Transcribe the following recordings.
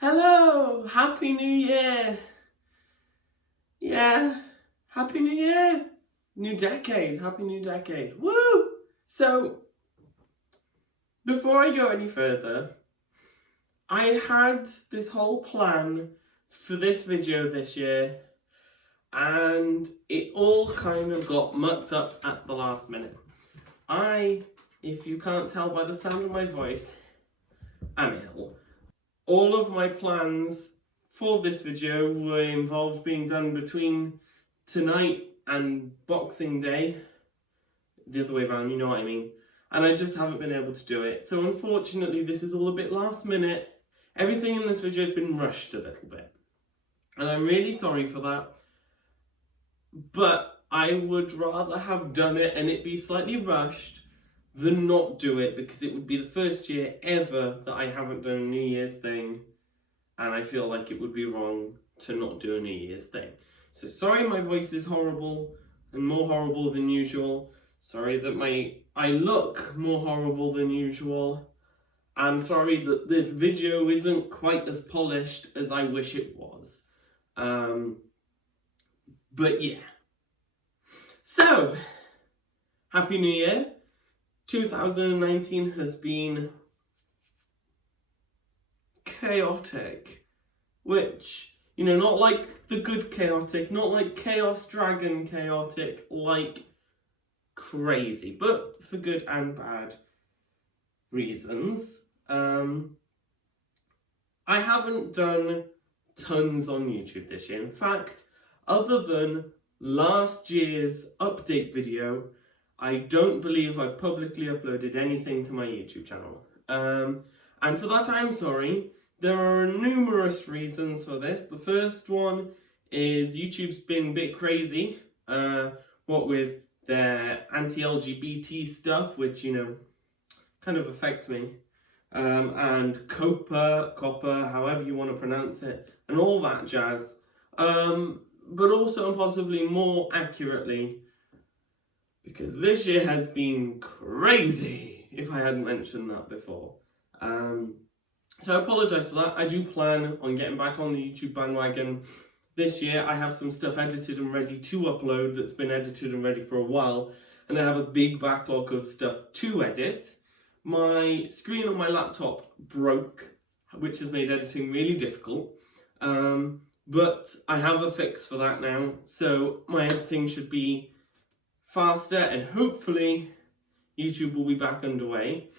Hello! Happy New Year! Yeah, Happy New Year! New decade, happy new decade. Woo! So, before I go any further, I had this whole plan for this video this year, and it all kind of got mucked up at the last minute. If you can't tell by the sound of my voice, I'm ill. All of my plans for this video were involved being done between tonight and Boxing Day. The other way around, you know what I mean. And I just haven't been able to do it. So unfortunately, this is all a bit last minute. Everything in this video has been rushed a little bit. And I'm really sorry for that. But I would rather have done it and it be slightly rushed than not do it, because it would be the first year ever that I haven't done a New Year's thing, and I feel like it would be wrong to not do a New Year's thing. So sorry my voice is horrible and more horrible than usual. Sorry that I look more horrible than usual. I'm sorry that this video isn't quite as polished as I wish it was. But yeah. So, Happy New Year. 2019 has been chaotic, which, not like the good chaotic, not like Chaos Dragon chaotic, like crazy, but for good and bad reasons. I haven't done tons on YouTube this year. In fact, other than last year's update video, I don't believe I've publicly uploaded anything to my YouTube channel. And for that, I'm sorry. There are numerous reasons for this. The first one is YouTube's been a bit crazy, what with their anti-LGBT stuff, which, kind of affects me. And COPPA, however you want to pronounce it, and all that jazz. But also, and possibly more accurately, because this year has been crazy, if I hadn't mentioned that before. So I apologise for that. I do plan on getting back on the YouTube bandwagon this year. I have some stuff edited and ready to upload that's been edited and ready for a while, and I have a big backlog of stuff to edit. My screen on my laptop broke, which has made editing really difficult, but I have a fix for that now, so my editing should be faster, and hopefully YouTube will be back underway.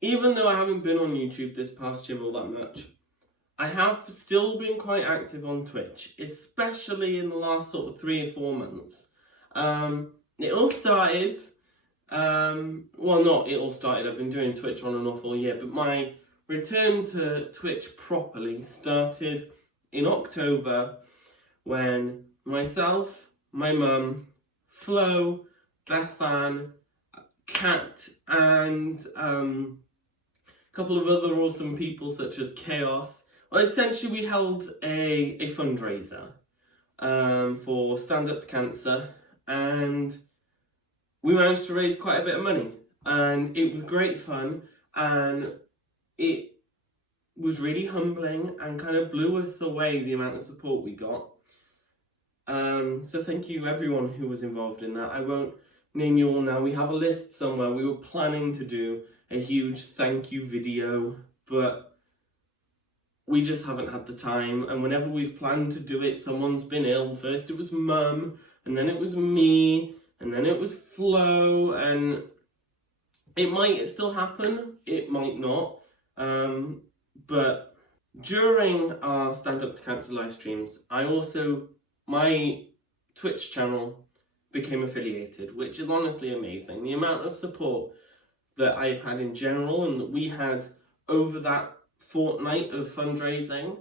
Even though I haven't been on YouTube this past year all that much, I have still been quite active on Twitch, especially in the last sort of 3 or 4 months. It all started, I've been doing Twitch on and off all year, but my return to Twitch properly started in October, when myself, my mum, Flo, Bethan, Kat, and a couple of other awesome people such as Chaos. Well, essentially we held a fundraiser for Stand Up to Cancer, and we managed to raise quite a bit of money, and it was great fun, and it was really humbling and kind of blew us away, the amount of support we got. So thank you everyone who was involved in that. I won't name you all now. We have a list somewhere. We were planning to do a huge thank you video, but we just haven't had the time. And whenever we've planned to do it, someone's been ill. First it was Mum, and then it was me, and then it was Flo, and it might still happen, it might not. But during our Stand Up to Cancer live streams, my Twitch channel became affiliated, which is honestly amazing. The amount of support that I've had in general and that we had over that fortnight of fundraising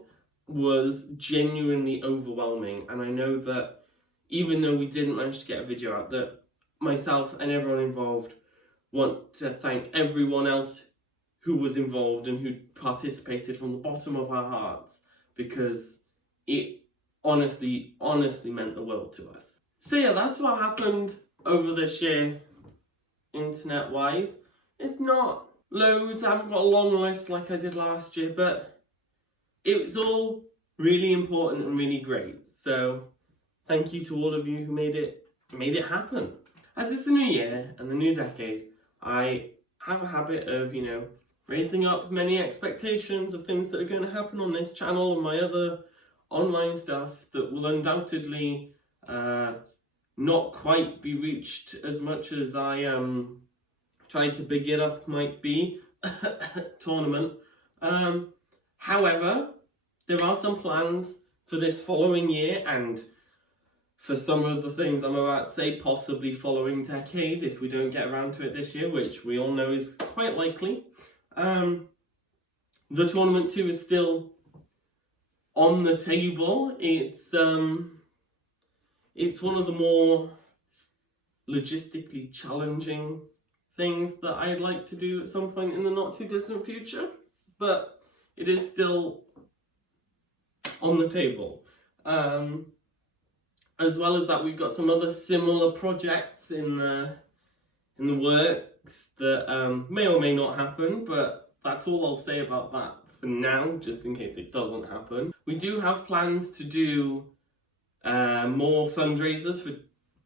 was genuinely overwhelming. And I know that even though we didn't manage to get a video out, that myself and everyone involved want to thank everyone else who was involved and who participated from the bottom of our hearts, because it honestly meant the world to us. So yeah, that's what happened over this year, internet-wise. It's not loads, I haven't got a long list like I did last year, but it was all really important and really great. So thank you to all of you who made it happen. As it's the new year and the new decade, I have a habit of, raising up many expectations of things that are going to happen on this channel and my other online stuff that will undoubtedly not quite be reached as much as I am trying to big it up might be. Tournament. However, there are some plans for this following year, and for some of the things I'm about to say, possibly following decade if we don't get around to it this year, which we all know is quite likely. The Tournament 2 is still on the table. It's one of the more logistically challenging things that I'd like to do at some point in the not too distant future, but it is still on the table. As well as that, we've got some other similar projects in the works that may or may not happen, but that's all I'll say about that for now, just in case it doesn't happen. We do have plans to do more fundraisers for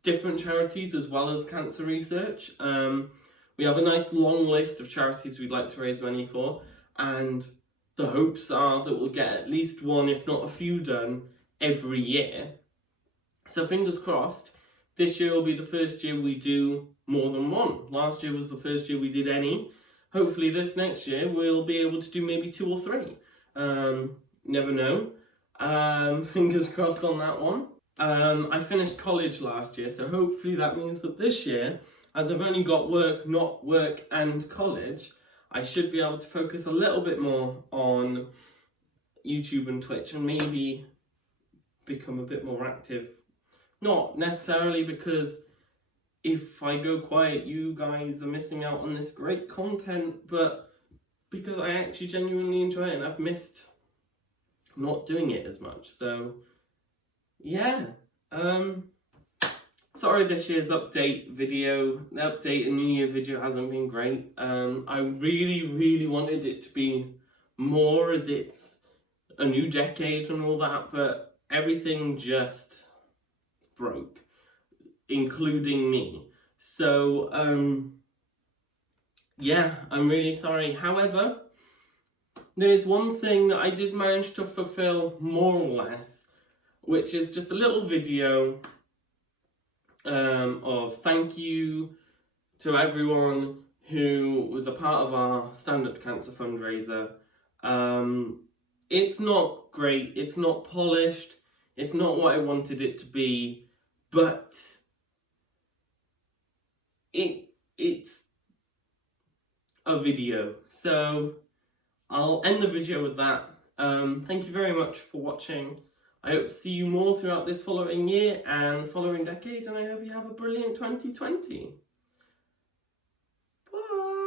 different charities as well as cancer research. We have a nice long list of charities we'd like to raise money for, and the hopes are that we'll get at least one, if not a few, done every year. So fingers crossed, this year will be the first year we do more than one. Last year was the first year we did any. Hopefully this next year we'll be able to do maybe 2 or 3. Never know. Fingers crossed on that one. I finished college last year, so hopefully that means that this year, as I've only got work, not work and college, I should be able to focus a little bit more on YouTube and Twitch and maybe become a bit more active. Not necessarily because if I go quiet, you guys are missing out on this great content, but because I actually genuinely enjoy it and I've missed not doing it as much. So, yeah. Sorry this year's update and New Year video hasn't been great. I really wanted it to be more as it's a new decade and all that, but everything just broke, including me. So, yeah, I'm really sorry. However, there is one thing that I did manage to fulfill more or less, which is just a little video of thank you to everyone who was a part of our Stand Up to Cancer fundraiser. It's not great, it's not polished, it's not what I wanted it to be, but it's a video. So I'll end the video with that. Thank you very much for watching. I hope to see you more throughout this following year and following decade, and I hope you have a brilliant 2020. Bye!